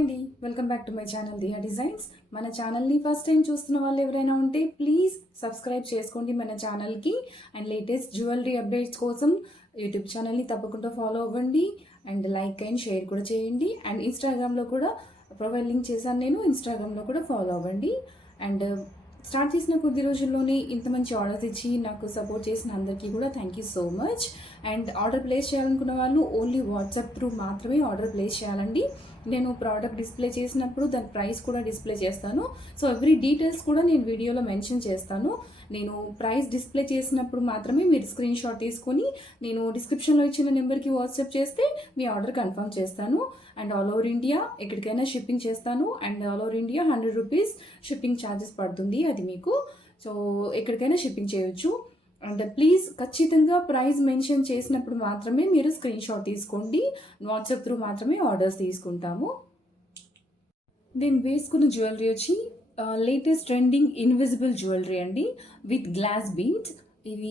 అండి, welcome back to my channel Diya Designs. మన ఛానల్ని ఫస్ట్ టైం చూస్తున్న వాళ్ళు ఎవరైనా ఉంటే ప్లీజ్ సబ్స్క్రైబ్ చేసుకోండి మన ఛానల్కి. అండ్ లేటెస్ట్ జ్యువెలరీ అప్డేట్స్ కోసం యూట్యూబ్ ఛానల్ని తప్పకుండా ఫాలో అవ్వండి. అండ్ లైక్ అండ్ షేర్ కూడా చేయండి. అండ్ ఇన్స్టాగ్రామ్లో కూడా ప్రొఫైల్ లింక్ చేశాను నేను, ఇన్స్టాగ్రామ్లో కూడా ఫాలో అవ్వండి. అండ్ స్టార్ట్ చేసిన కొద్ది రోజుల్లోనే ఇంత మంచి ఆర్డర్స్ ఇచ్చి నాకు సపోర్ట్ చేసిన అందరికీ కూడా thank you so much. And order place చేయాలనుకున్న వాళ్ళు ఓన్లీ వాట్సాప్ త్రూ మాత్రమే ఆర్డర్ ప్లేస్ చేయాలండి. నేను ప్రోడక్ట్ డిస్ప్లే చేసినప్పుడు దాని ప్రైస్ కూడా డిస్ప్లే చేస్తాను. సో ఎవ్రీ డీటెయిల్స్ కూడా నేను వీడియోలో మెన్షన్ చేస్తాను. నేను ప్రైస్ డిస్ప్లే చేసినప్పుడు మాత్రమే మీరు స్క్రీన్ షాట్ తీసుకొని నేను డిస్క్రిప్షన్లో ఇచ్చిన నెంబర్కి వాట్సాప్ చేస్తే మీ ఆర్డర్ కన్ఫర్మ్ చేస్తాను. అండ్ ఆల్ ఓవర్ ఇండియా ఎక్కడికైనా షిప్పింగ్ చేస్తాను. And all over India 100 rupees shipping charges పడుతుంది అది మీకు. సో ఎక్కడికైనా షిప్పింగ్ చేయొచ్చు. అండ్ ప్లీజ్ ఖచ్చితంగా ప్రైస్ మెన్షన్ చేసినప్పుడు మాత్రమే మీరు స్క్రీన్ షాట్ తీసుకోండి. వాట్సాప్ త్రూ మాత్రమే ఆర్డర్స్ తీసుకుంటాము. నేను వేసుకున్న జ్యువెలరీ వచ్చి లేటెస్ట్ ట్రెండింగ్ ఇన్విజిబుల్ జ్యువెలరీ అండి, విత్ గ్లాస్ బీడ్స్. ఇవి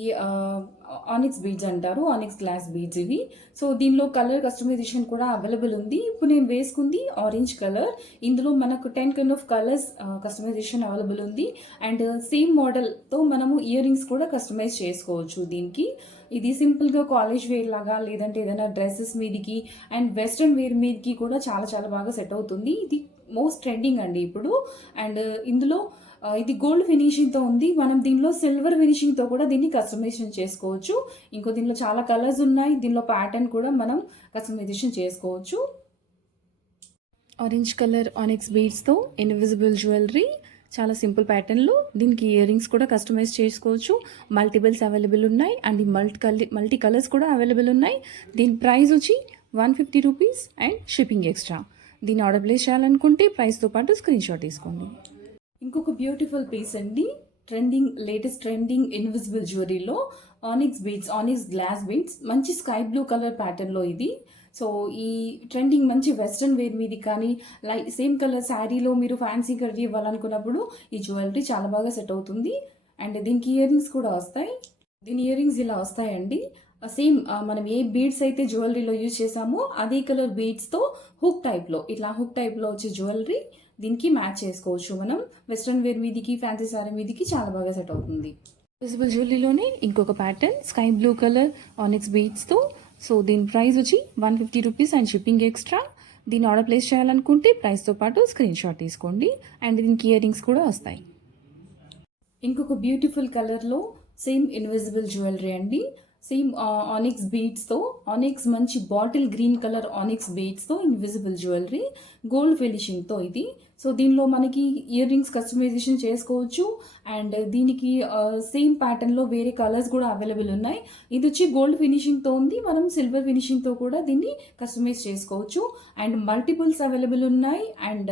ఆనిక్స్ బీడ్స్ అంటారు, ఆనిక్స్ గ్లాస్ బీడ్స్ ఇవి. సో దీనిలో కలర్ కస్టమైజేషన్ కూడా అవైలబుల్ ఉంది. ఇప్పుడు నేను వేసుకుంది ఆరెంజ్ కలర్. ఇందులో మనకు 10 kind of colours customisation available ఉంది. అండ్ సేమ్ మోడల్తో మనము ఇయర్ రింగ్స్ కూడా కస్టమైజ్ చేసుకోవచ్చు దీనికి. ఇది సింపుల్గా కాలేజ్ వేర్ లాగా, లేదంటే ఏదైనా డ్రెస్సెస్ మీదకి అండ్ వెస్ట్రన్ వేర్ మీదకి కూడా చాలా చాలా బాగా సెట్ అవుతుంది. ఇది మోస్ట్ ట్రెండింగ్ అండి ఇప్పుడు. అండ్ ఇందులో ఇది గోల్డ్ ఫినిషింగ్తో ఉంది. మనం దీనిలో సిల్వర్ ఫినిషింగ్తో కూడా దీన్ని కస్టమైజేషన్ చేసుకోవచ్చు. ఇంకో దీనిలో చాలా కలర్స్ ఉన్నాయి. దీనిలో ప్యాటర్న్ కూడా మనం కస్టమైజేషన్ చేసుకోవచ్చు. ఆరెంజ్ కలర్ ఆనిక్స్ బీడ్స్తో ఇన్విజిబుల్ జ్యువెలరీ, చాలా సింపుల్ ప్యాటర్న్లో. దీనికి ఇయర్ రింగ్స్ కూడా కస్టమైజ్ చేసుకోవచ్చు. మల్టిపుల్స్ అవైలబుల్ ఉన్నాయి. అండ్ మల్టీ కలర్స్ కూడా అవైలబుల్ ఉన్నాయి. దీని ప్రైస్ వచ్చి 150 రూపీస్ అండ్ షిప్పింగ్ ఎక్స్ట్రా. దీన్ని ఆర్డర్ ప్లేస్ చేయాలనుకుంటే ప్రైస్తో పాటు స్క్రీన్ షాట్ తీసుకోండి. ఇంకొక బ్యూటిఫుల్ పీస్ అండి, లేటెస్ట్ ట్రెండింగ్ ఇన్విజిబుల్ జ్యువెలరీలో onyx beads, onyx glass beads, మంచి స్కై బ్లూ కలర్ ప్యాటర్న్లో ఇది. సో ఈ ట్రెండింగ్ మంచి వెస్ట్రన్ వేర్ మీది కానీ సేమ్ కలర్ శారీలో మీరు ఫ్యాన్సీ కర్రీ ఇవ్వాలనుకున్నప్పుడు ఈ జ్యువెలరీ చాలా బాగా సెట్ అవుతుంది. అండ్ దీనికి ఇయర్ రింగ్స్ కూడా వస్తాయి. దీని ఇయర్ రింగ్స్ ఇలా వస్తాయండి. సేమ్ మనం ఏ బీడ్స్ అయితే జ్యువెలరీలో యూజ్ చేసామో అదే కలర్ బీడ్స్తో హుక్ టైప్లో వచ్చే జ్యువెలరీ దీనికి మ్యాచ్ చేసుకోవచ్చు. మనం వెస్ట్రన్ వేర్ మీదికి, ఫ్యాన్సీ సారీ మీదికి చాలా బాగా సెట్ అవుతుంది. విజిబుల్ జ్యువెలరీలోనే ఇంకొక pattern sky blue colour onyx బీడ్స్తో. సో దీని ప్రైస్ వచ్చి 150 రూపీస్ అండ్ షిప్పింగ్ ఎక్స్ట్రా. దీన్ని ఆర్డర్ ప్లేస్ చేయాలనుకుంటే ప్రైస్తో పాటు స్క్రీన్ షాట్ తీసుకోండి. అండ్ దీనికి ఇయర్ రింగ్స్ కూడా వస్తాయి. ఇంకొక బ్యూటిఫుల్ కలర్లో సేమ్ ఇన్విజిబుల్ జ్యువెలరీ అండి, సేమ్ ఆనిక్స్ బీడ్స్తో, ఆనిక్స్ మంచి బాటిల్ గ్రీన్ కలర్ ఆనిక్స్ బీడ్స్తో ఇన్విజిబుల్ జ్యువెలరీ, గోల్డ్ ఫినిషింగ్తో ఇది. సో దీనిలో మనకి ఇయర్ రింగ్స్ కస్టమైజేషన్ చేసుకోవచ్చు. అండ్ దీనికి సేమ్ ప్యాటర్న్లో వేరే కలర్స్ కూడా అవైలబుల్ ఉన్నాయి. ఇది వచ్చి గోల్డ్ ఫినిషింగ్తో ఉంది. మనం సిల్వర్ ఫినిషింగ్తో కూడా దీన్ని కస్టమైజ్ చేసుకోవచ్చు. అండ్ మల్టిపుల్స్ అవైలబుల్ ఉన్నాయి. అండ్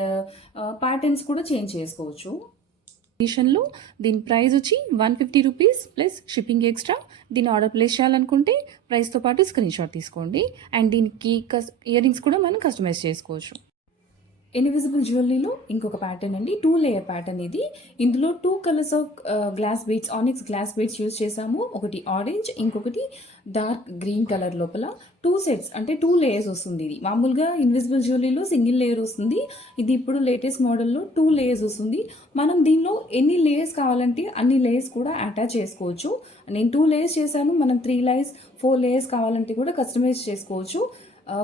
ప్యాటర్న్స్ కూడా చేంజ్ చేసుకోవచ్చు. కండిషన్లో దీని ప్రైస్ వచ్చి 150 రూపీస్ ప్లస్ షిప్పింగ్ ఎక్స్ట్రా. దీన్ని ఆర్డర్ ప్లేస్ చేయాలనుకుంటే ప్రైస్తో పాటు స్క్రీన్ షాట్ తీసుకోండి. అండ్ దీనికి ఇయర్ రింగ్స్ కూడా మనం కస్టమైజ్ చేసుకోవచ్చు. ఇన్విజిబుల్ జ్యువెలరీలో ఇంకొక ప్యాటర్న్ అండి, 2 లేయర్ ప్యాటర్న్ ఇది. ఇందులో 2 colours of glass beads, onyx glass beads use చేసాము. ఒకటి ఆరెంజ్, ఇంకొకటి డార్క్ గ్రీన్ కలర్. లోపల 2 సెట్స్ అంటే 2 లేయర్స్ వస్తుంది. ఇది మామూలుగా ఇన్విజిబుల్ జ్యువెలరీలో సింగిల్ లేయర్ వస్తుంది. ఇది ఇప్పుడు లేటెస్ట్ మోడల్లో 2 లేయర్స్ వస్తుంది. మనం దీనిలో ఎన్ని లేయర్స్ కావాలంటే అన్ని లేయర్స్ కూడా అటాచ్ చేసుకోవచ్చు. నేను 2 లేయర్స్ చేశాను. మనం 3 లేయర్స్ 4 లేయర్స్ కావాలంటే కూడా కస్టమైజ్ చేసుకోవచ్చు.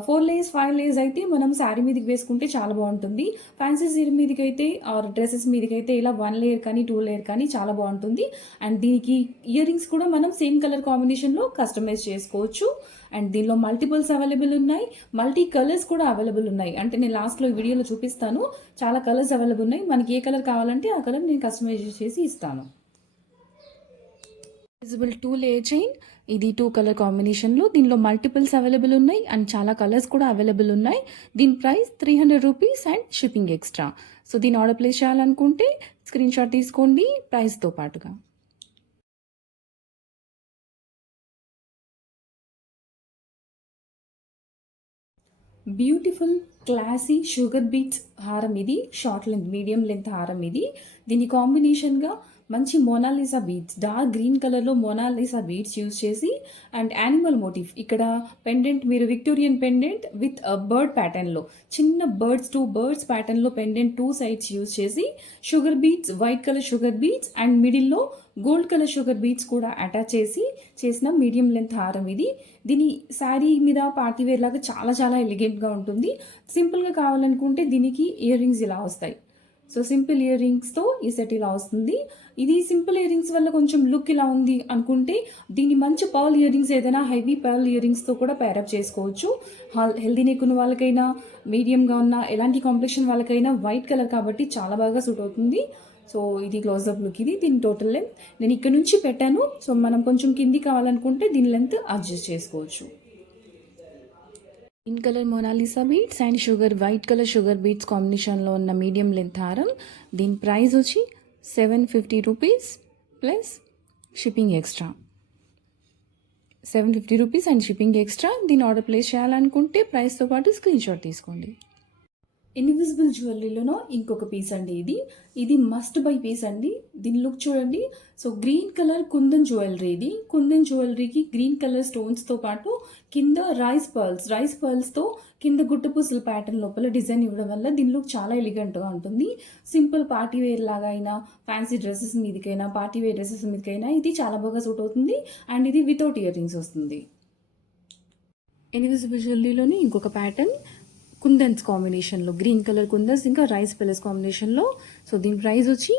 4 లేయర్స్ 5 లేయర్స్ అయితే మనం శారీ మీదకి వేసుకుంటే చాలా బాగుంటుంది. ఫ్యాన్సీ సీరీ మీదకి అయితే ఆర్ డ్రెస్సెస్ మీదకి అయితే ఇలా 1 లేయర్ కానీ 2 లేయర్ కానీ చాలా బాగుంటుంది. అండ్ దీనికి ఇయర్ రింగ్స్ కూడా మనం సేమ్ కలర్ కాంబినేషన్లో కస్టమైజ్ చేసుకోవచ్చు. అండ్ దీనిలో మల్టిపుల్స్ అవైలబుల్ ఉన్నాయి, మల్టీ కలర్స్ కూడా అవైలబుల్ ఉన్నాయి. అంటే నేను లాస్ట్లో ఈ వీడియోలో చూపిస్తాను. చాలా కలర్స్ అవైలబుల్ ఉన్నాయి. మనకి ఏ కలర్ కావాలంటే ఆ కలర్ నేను కస్టమైజ్ చేసి ఇస్తాను. విజిబుల్ 2 లేయర్ చైన్, ఇది 2 కలర్ కాంబినేషన్లో. దీనిలో మల్టిపుల్స్ అవైలబుల్ ఉన్నాయి అండ్ చాలా కలర్స్ కూడా అవైలబుల్ ఉన్నాయి. దీని price 300 rupees and shipping extra. So దీన్ని ఆర్డర్ ప్లేస్ చేయాలనుకుంటే స్క్రీన్ షాట్ తీసుకోండి ప్రైస్తో పాటుగా. బ్యూటిఫుల్ క్లాసీ షుగర్ బీట్స్ హారం ఇది, షార్ట్ లెంత్ మీడియం లెంత్ హారం ఇది. దీని కాంబినేషన్గా మంచి మోనాలిసా బీడ్స్, డార్క్ గ్రీన్ కలర్లో మోనాలిసా బీడ్స్ యూజ్ చేసి అండ్ యానిమల్ మోటివ్, ఇక్కడ పెండెంట్ మీరు విక్టోరియన్ పెండెంట్ విత్ బర్డ్ ప్యాటర్న్లో, చిన్న టూ బర్డ్స్ ప్యాటర్న్లో పెండెంట్ 2 సైడ్స్ యూజ్ చేసి sugar beads, white colour sugar beads and మిడిల్లో గోల్డ్ కలర్ షుగర్ బీడ్స్ కూడా అటాచ్ చేసి చేసిన మీడియం లెంత్ హారం ఇది. దీని శారీ మీద పార్టీ వేర్ లాగా చాలా చాలా ఎలిగెంట్గా ఉంటుంది. సింపుల్గా కావాలనుకుంటే దీనికి ఇయర్ రింగ్స్ ఇలా వస్తాయి. సో సింపుల్ ఇయర్ రింగ్స్తో ఈ సెట్ ఇలా వస్తుంది. ఇది సింపుల్ ఇయర్ రింగ్స్ వల్ల కొంచెం లుక్ ఇలా ఉంది అనుకుంటే దీని మంచి పర్ల్ ఇయర్ రింగ్స్, ఏదైనా హెవీ పర్ల్ ఇయర్ రింగ్స్తో కూడా పేరప్ చేసుకోవచ్చు. హెల్దీ నెక్ ఉన్న వాళ్ళకైనా, మీడియంగా ఉన్న ఎలాంటి కాంప్లెక్షన్ వాళ్ళకైనా వైట్ కలర్ కాబట్టి చాలా బాగా సూట్ అవుతుంది. సో ఇది క్లోజ్అప్ లుక్, ఇది దీని టోటల్ లెంత్ నేను ఇక్కడ నుంచి పెట్టాను. సో మనం కొంచెం కింది కావాలనుకుంటే దీని లెంత్ అడ్జస్ట్ చేసుకోవచ్చు. Green colour Mona Lisa beads and white colour sugar beads కాంబినేషన్లో ఉన్న మీడియం లెంత్ హారం. దీని ప్రైస్ వచ్చి 750 rupees plus shipping extra. 750 rupees and shipping extra. దీన్ని ఆర్డర్ ప్లేస్ చేయాలనుకుంటే ప్రైస్తో పాటు స్క్రీన్ షాట్ తీసుకోండి. ఇన్విజిబుల్ జ్యువెలరీలోనో ఇంకొక పీస్ అండి ఇది మస్ట్ బై పీస్ అండి. దీని లుక్ చూడండి. So green colour kundan jewellery, ఇది కుందన్ జ్యువెలరీకి గ్రీన్ కలర్ స్టోన్స్తో పాటు కింద రైస్ పర్ల్స్తో కింద గుట్టపూసల ప్యాటర్న్ లోపల డిజైన్ ఇవ్వడం వల్ల దీని లుక్ చాలా ఎలిగెంట్గా ఉంటుంది. సింపుల్ పార్టీ వేర్ లాగా అయినా, ఫ్యాన్సీ డ్రెస్సెస్ మీదకైనా, పార్టీ వేర్ డ్రెస్సెస్ మీదకైనా ఇది చాలా బాగా సూట్ అవుతుంది. అండ్ ఇది వితౌట్ ఇయర్ రింగ్స్ వస్తుంది. ఇన్విజిబుల్ జ్యువెలరీలోని ఇంకొక ప్యాటర్న్ కుందన్స్ కాంబినేషన్లో, గ్రీన్ కలర్ కుందన్స్ ఇంకా రైస్ పెలెస్ కాంబినేషన్లో. సో దీని ప్రైస్ వచ్చి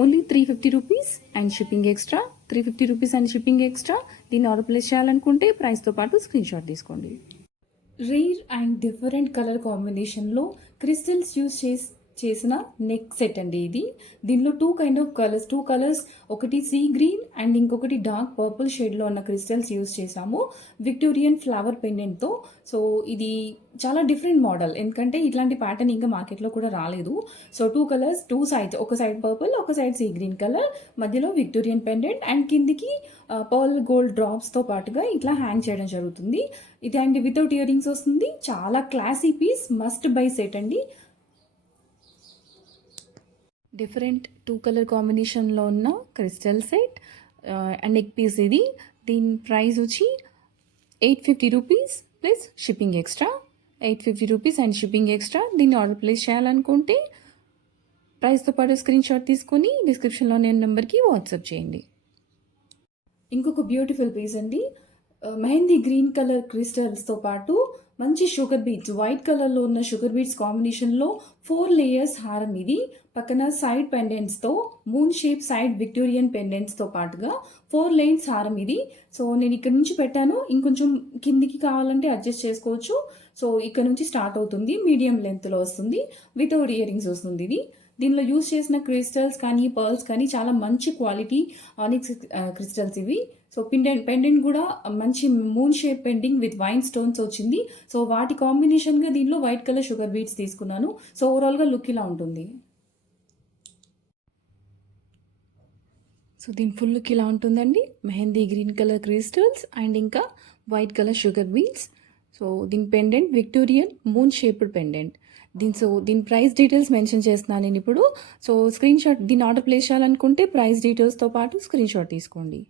only 350 rupees and shipping extra. 350 rupees and shipping extra. దీన్ని ఆర్డర్ ప్లేస్ చేయాలనుకుంటే ప్రైస్తో పాటు స్క్రీన్ షాట్ తీసుకోండి. రేర్ అండ్ డిఫరెంట్ కలర్ కాంబినేషన్లో క్రిస్టల్స్ యూజ్ చేసిన నెక్ సెట్ అండి ఇది. దీనిలో టూ కలర్స్, ఒకటి సీ గ్రీన్ అండ్ ఇంకొకటి డార్క్ పర్పుల్ షేడ్లో ఉన్న క్రిస్టల్స్ యూజ్ చేసాము విక్టోరియన్ ఫ్లవర్ పెండెంట్తో. సో ఇది చాలా డిఫరెంట్ మోడల్, ఎందుకంటే ఇట్లాంటి ప్యాటర్న్ ఇంకా మార్కెట్లో కూడా రాలేదు. సో 2 కలర్స్, 2 సైడ్స్, ఒక సైడ్ పర్పుల్, ఒక సైడ్ సీ గ్రీన్ కలర్, మధ్యలో విక్టోరియన్ పెండెంట్ అండ్ కిందికి పర్ల్ గోల్డ్ డ్రాప్స్తో పాటుగా ఇట్లా హ్యాంగ్ చేయడం జరుగుతుంది. ఇది అండ్ వితౌట్ ఇయర్ రింగ్స్ వస్తుంది. చాలా classy piece, must buy set అండి. డిఫరెంట్ 2 కలర్ కాంబినేషన్లో ఉన్న crystal set and neck piece ఇది. దీని ప్రైస్ వచ్చి 850 rupees plus shipping extra. 850 rupees and shipping extra. దీన్ని ఆర్డర్ ప్లేస్ చేయాలనుకుంటే ప్రైస్తో పాటు స్క్రీన్ షాట్ తీసుకొని డిస్క్రిప్షన్లో నేను నెంబర్కి వాట్సాప్ చేయండి. ఇంకొక బ్యూటిఫుల్ పీస్ అండి. మెహందీ గ్రీన్ కలర్ క్రిస్టల్స్తో పాటు మంచి షుగర్ బీడ్స్, వైట్ కలర్లో ఉన్న షుగర్ బీడ్స్ కాంబినేషన్లో 4 లేయర్స్ హారం ఇది. పక్కన సైడ్ పెండెంట్స్తో మూన్ షేప్ సైడ్ విక్టోరియన్ పెండెంట్స్తో పాటుగా 4 లైన్స్ హారం ఇది. సో నేను ఇక్కడ నుంచి పెట్టాను, ఇంకొంచెం కిందికి కావాలంటే అడ్జస్ట్ చేసుకోవచ్చు. సో ఇక్కడ నుంచి స్టార్ట్ అవుతుంది, మీడియం లెంత్లో వస్తుంది, వితౌట్ ఇయర్ రింగ్స్ వస్తుంది ఇది. దీనిలో యూజ్ చేసిన క్రిస్టల్స్ కానీ పర్ల్స్ కానీ చాలా మంచి క్వాలిటీ ఆనిక్స్ క్రిస్టల్స్ ఇవి. సో పెండెంట్ కూడా మంచి moon shape pending with wine stones వచ్చింది. సో వాటి కాంబినేషన్గా దీనిలో వైట్ కలర్ షుగర్ బీడ్స్ తీసుకున్నాను. సో ఓవరాల్గా లుక్ ఇలా ఉంటుంది. సో దీని ఫుల్ లుక్ ఇలా ఉంటుందండి. Mehndi green colour crystals and ఇంకా white colour sugar beads. So దీని pendant Victorian moon shaped pendant. దీని ప్రైస్ డీటెయిల్స్ మెన్షన్ చేస్తున్నాను నేను ఇప్పుడు. సో స్క్రీన్ షాట్, దీన్ని ఆర్డర్ ప్లేస్ చేయాలనుకుంటే ప్రైస్ డీటెయిల్స్తో పాటు స్క్రీన్ షాట్ తీసుకోండి.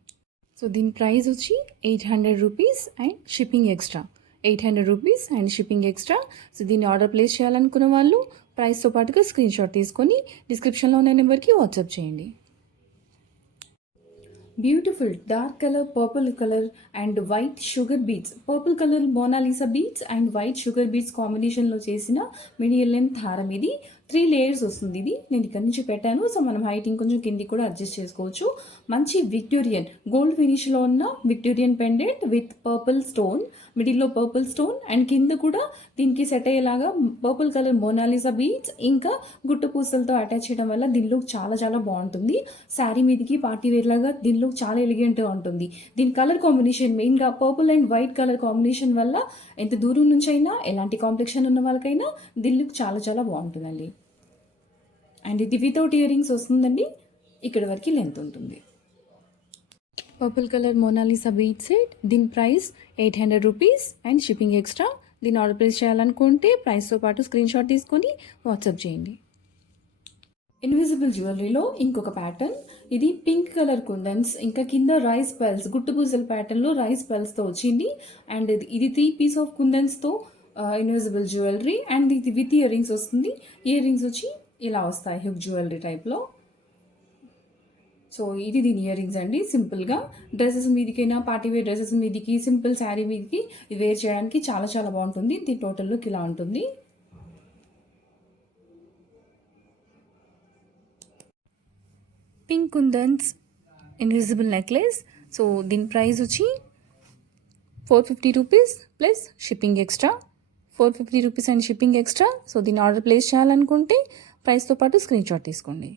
సో దీని ప్రైస్ వచ్చి 800 rupees and shipping extra. 800 rupees and shipping extra. So దీన్ని ఆర్డర్ ప్లేస్ చేయాలనుకున్న వాళ్ళు ప్రైస్తో పాటుగా స్క్రీన్ షాట్ తీసుకొని డిస్క్రిప్షన్లో ఉన్న నెంబర్కి వాట్సాప్ చేయండి. Beautiful dark colour, purple colour and white sugar beads, purple colour Mona Lisa beads and white sugar beads కాంబినేషన్లో చేసిన మీడియం లెంత్ హారం ఇది. 3 లేయర్స్ వస్తుంది ఇది. నేను ఇక్కడ నుంచి పెట్టాను. సో మనం హైట్ ఇంకొంచెం కింది కూడా అడ్జస్ట్ చేసుకోవచ్చు. మంచి విక్టోరియన్ గోల్డ్ ఫినిష్లో ఉన్న Victorian pendant with purple stone, మిడిల్లో పర్పుల్ స్టోన్ అండ్ కింద కూడా దీనికి సెట్ అయ్యేలాగా పర్పుల్ కలర్ మోనాలిసా బీడ్స్ ఇంకా గుట్ట పూసలతో అటాచ్ చేయడం వల్ల దీని లుక్ చాలా చాలా బాగుంటుంది. శారీ మీదకి పార్టీ వేర్ లాగా దీని లుక్ చాలా ఎలిగెంట్గా ఉంటుంది. దీని కలర్ కాంబినేషన్ మెయిన్గా purple and white colour combination వల్ల ఎంత దూరం నుంచి అయినా, ఎలాంటి కాంప్లెక్షన్ ఉన్న వాళ్ళకైనా దీని లుక్ చాలా చాలా బాగుంటుందండి. అండ్ ఇది వితౌట్ ఇయర్ రింగ్స్ వస్తుందండి. ఇక్కడ వరకు లెంత్ ఉంటుంది. Purple colour Mona Lisa bead set. దీని price 800 rupees and shipping extra. దీన్ని ఆర్డర్ ప్లేస్ చేయాలనుకుంటే ప్రైస్తో పాటు స్క్రీన్ షాట్ తీసుకొని వాట్సాప్ చేయండి. ఇన్విజిబుల్ జ్యువెలరీలో ఇంకొక ప్యాటర్న్, ఇది పింక్ కలర్ కుందన్స్, ఇంకా కింద రైస్ పర్ల్స్, గుట్టు పూసల ప్యాటర్న్లో రైస్ పర్ల్స్తో వచ్చింది. అండ్ ఇది 3 పీస్ ఆఫ్ కుందన్స్తో ఇన్విజిబుల్ జ్యువెలరీ. అండ్ ఇది విత్ ఇయర్ రింగ్స్ వస్తుంది. ఇయర్ రింగ్స్ వచ్చి ఇలా వస్తాయి హుక్ జ్యువెలరీ టైప్లో. సో ఇది దీని ఇయర్ రింగ్స్ అండి. సింపుల్గా డ్రెస్సెస్ మీదకైనా, పార్టీ వేర్ డ్రెస్సెస్ మీదకి, సింపుల్ శారీ మీదకి ఇది వేర్ చేయడానికి చాలా చాలా బాగుంటుంది. దీని టోటల్ లుక్ ఇలా ఉంటుంది. పింక్ కుందన్స్ ఇన్విజిబుల్ నెక్లెస్. సో దీని ప్రైస్ వచ్చి 450 rupees plus shipping extra. 450 rupees and shipping extra. So దీన్ని ఆర్డర్ ప్లేస్ చేయాలనుకుంటే ప్రైస్తో పాటు స్క్రీన్ షాట్ తీసుకోండి.